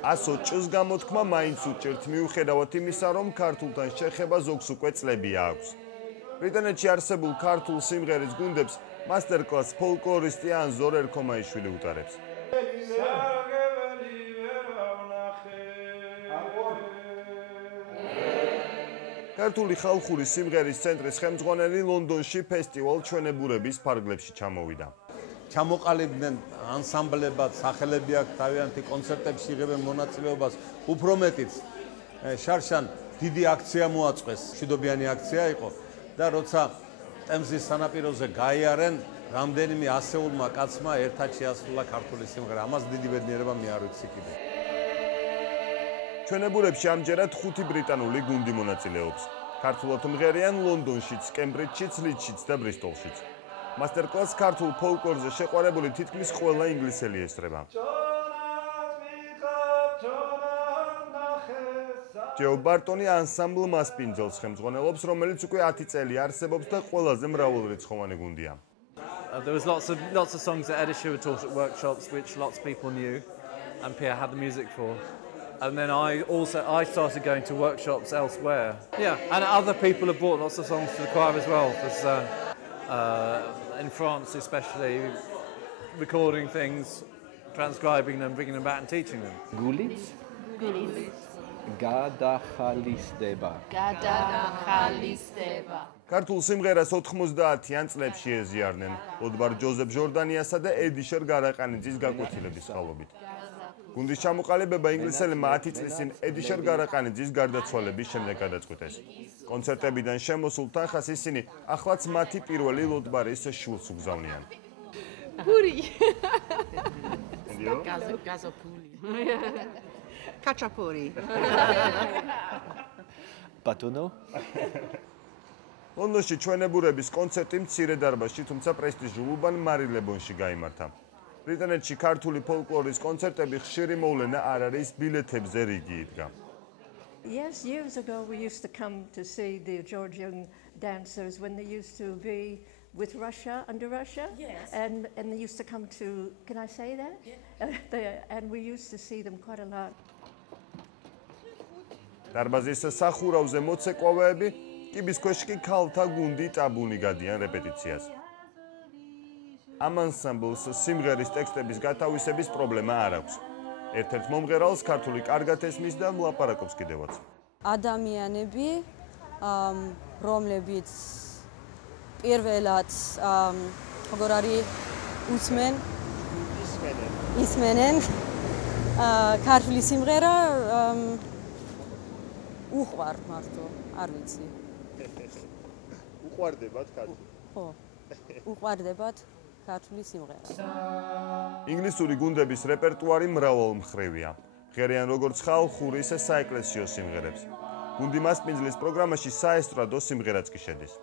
100 ჭს გამოთქმა მაინც უჭირთ მიუხედავად იმისა, რომ ქართულთან შეხება ზოგს უკვე წლები აქვს. ბრიტანეთში არსებულ ქართულ სიმღერის გუნდებს მასტერკლას ფოლკლორისტი ანზორ ერქომაიშვილი უტარებს. ქართული ხალხური სიმღერის ცენტრის ხელმძღვანელი ლონდონში ფესტივალ ჩვენებურების ფარგლებში ჩამოვიდა. ჩამოყალიბდნენ ანსამბლებად, სახელები აქვს თავიანთი კონცერტებში იღებენ მონაწილეობას, უფრო მეტიც შარშან დიდი აქცია მოაწყვეს, მშვიდობიანი აქცია იყო და როცა ტემზის სანაპიროზე გაიარენ, რამდენიმე ასეულმა კაცმა ერთად შეასრულა ქართული სიმღერა. ამას დიდი ბედნიერება მე არ ვიცი კიდე. ჩვენებურებში ამჯერად 5 ბრიტანული გუნდი მონაწილეობს. ქართულად მღერიან ლონდონშიც, კემბრიჯშიც, ლიდსშიც და ბრისტოლშიც. მასტერკლასს ქართულ ფოლკლორზე შეყვარებული თითქმის ყველა ინგლისელი ესწრება. ჯო ბარტონი ანსამბლ მასპინძელს ხელმძღვანელობს, რომელიც უკვე 10 წელი არსებობს და ყველაზე მრავალრიცხოვანი გუნდია. There was lots of songs that Edisha would taught at workshops, which lots of people knew, and Pierre had the music for. And then I started going to workshops elsewhere. Yeah, and other people have brought lots of songs to the choir as well. Because in France, especially, recording things, transcribing them, bringing them back, and teaching them. Gulis. Გადახალისდება. ქართულ სიმღერას 90-იან წლებში ეზიარნენ ოდბარ ჯოზეფ ჟორდანიასა და ედიშერ გარაყანიძის გაკვეთილების წყალობით. გუნდის ჩამოყალიბება ინგლისელებმა 10 წლის წინ ედიშერ გარაყანიძის გარდაცვალების შემდეგ გადაწყვიტეს. კონცერტებიდან შემოსულ თანხას ისინი ახლაც მათი პირველი ლოდბარის შულს უგზავნიან. Puri. Gazopuli. Kachapuri. Batono. ლონდონში ჩვენებურების კონცერტი მცირე დარბაზში, თუმცა პრესტიჟულ უბან მარილებონში გაიმართა. ბრიტანეთში ქართული ფოლკლორის კონცერტები ხშირი მოვლენა არ არის, ბილეთებზე რიგი იდგა. Yes, years ago we used to come to see the Georgian dancers when they used to be with Russia, under Russia. Yes. And they used to come to, can I say that? Yeah. And we used to see them quite a lot. დარბაზის სახურავზე მოცეკვავეები კიბის ქვეშ კი ქალთა გუნდი ტაბუნი გადიან რეპეტიციას. ამ ანსამბლს სიმღერის ტექსტების გათავისების პრობლემა არ აქვს. ერთ-ერთ მომღერალს ქართული კარგად ესმის და მლაპარაკობს კიდევაც. ადამიანები, რომლებიც პირველად როგორ არის ისმენენ ქართული სიმღერა უყვართ მარტო, არ ვიცი. უყვარდებათ ქართული? ხო. უყვარდებათ ქართული სიმღერა. ინგლისური გუნდების რეპერტუარი მრავალმხრივია. ღერიან როგორც ხალხური, ისე საეკლესიო სიმღერებს. გუნდი მასპინძლის პროგრამაში საესტრადო სიმღერაც კი შედის.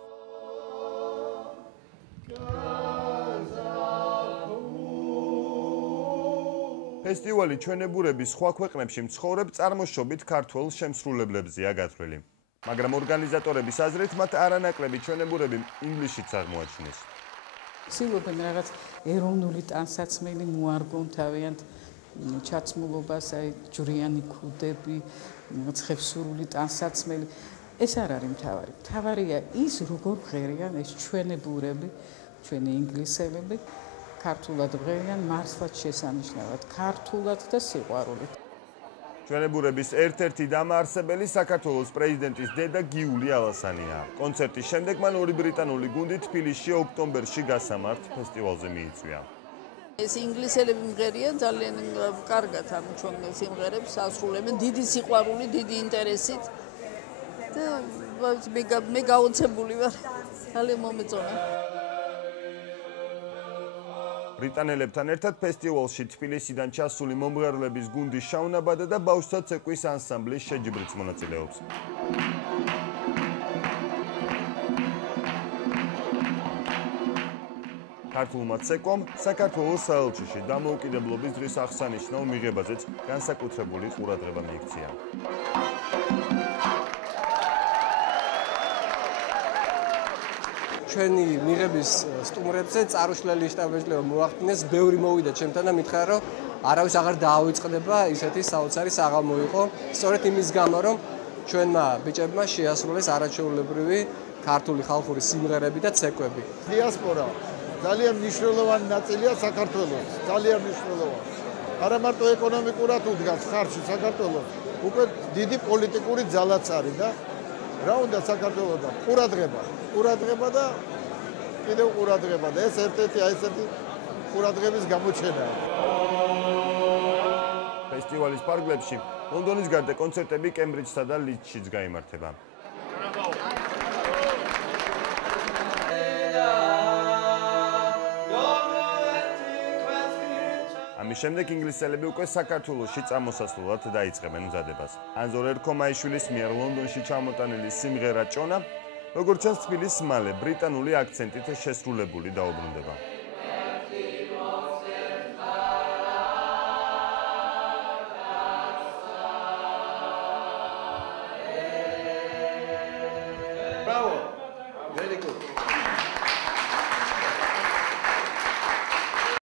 ფესტივალი ჩვენებურების სხვა ქვეყნებში მცხოვრებ წარმოშობით ქართველ შემსრულებლებზეა გათვლილი. მაგრამ ორგანიზატორების აზრით მათ არანაკლები ჩვენებურები ინგლისშიც აღმოაჩინეს. ცდილობენ რაღაც ეროვნული ტანსაცმელი მოარგონ თავიანთ ჩაცმულობას, აი ჯვრიანი ქუდები, ცხებსურული ტანსაცმელი. ეს არ არის მთავარი. მთავარია ის, როგორ ღერიან ეს ჩვენებურები, ჩვენი ინგლისელები, ქართულად ღერიან მართლაც შესანიშნავად, ქართულად და სიყვარულით. ჩვენებურების ერთ-ერთი დამაარსებელი საქართველოს პრეზიდენტის დედა გიული ალასანია. კონცერტის შემდეგ მან ორი ბრიტანული გუნდი თბილისში ოქტომბერში გასამართ ფესტივალზე მიიწვია. ეს ინგლისელები მღერიან ძალიან კარგად ამ ჩვენ სიმღერებს ასრულებენ დიდი სიყვარული, დიდი ინტერესით და მე გაოცებული ვარ. ძალიან მომეწონა. ბრიტანელებთან ერთად ფესტივალში თბილისიდან ჩასული მომღერლების გუნდი შავნაბადა და ბავშვთა ცეკვის ანსამბლის შეჯიბრიც მონაწილეობს. ქართულმა ცეკვამ საქართველოს საელჩოში დამოუკიდებლობის დღის აღსანიშნავ მიღებაზეც განსაკუთრებული ყურადღება მიიქცია. ჩვენი მიღების სტუმრებზე წარუშლელი შტაბ-ბეჭდვა მოახდინეს, ბევრი მოვიდა ჩემთან და მითხრა რომ არავის აღარ დაავიწყდება ისეთი საოცარი საღამო იყო. სწორედ იმის გამო რომ ჩვენმა ბიჭებმა შეასრულეს არაჩვეულებრივი ქართული ხალხური სიმღერები და ცეკვები. დიასპორა ძალიან მნიშვნელოვანი ნაწილია საქართველოს, ძალიან მნიშვნელოვანი. არა მარტო ეკონომიკურად უდგას ხარჯი საქართველოს, უკვე დიდი პოლიტიკური ძალაც არის და რა უნდა საქართველოსთან ყურადღება და კიდევ ყურადღება და ეს ერთ-ერთი ესეთი ყურადღების გამოჩენაა. ფესტივალის პარკლებში ლონდონის გარდა კონცერტები კემბრიჯსა და ლიდსშიც გაიმართება. ამის შემდეგ ინგლისელები უკვე საქართველოში წამოსასვლელად დაიწყებენ მზადებას. ანზორ ერქომაიშვილის მიერ ლონდონში ჩამოტანილი სიმღერა ჭონა, როგორც ჩანს თბილის მალე ბრიტანული აქცენტით შესრულებული დაუბრუნდება. Bravo!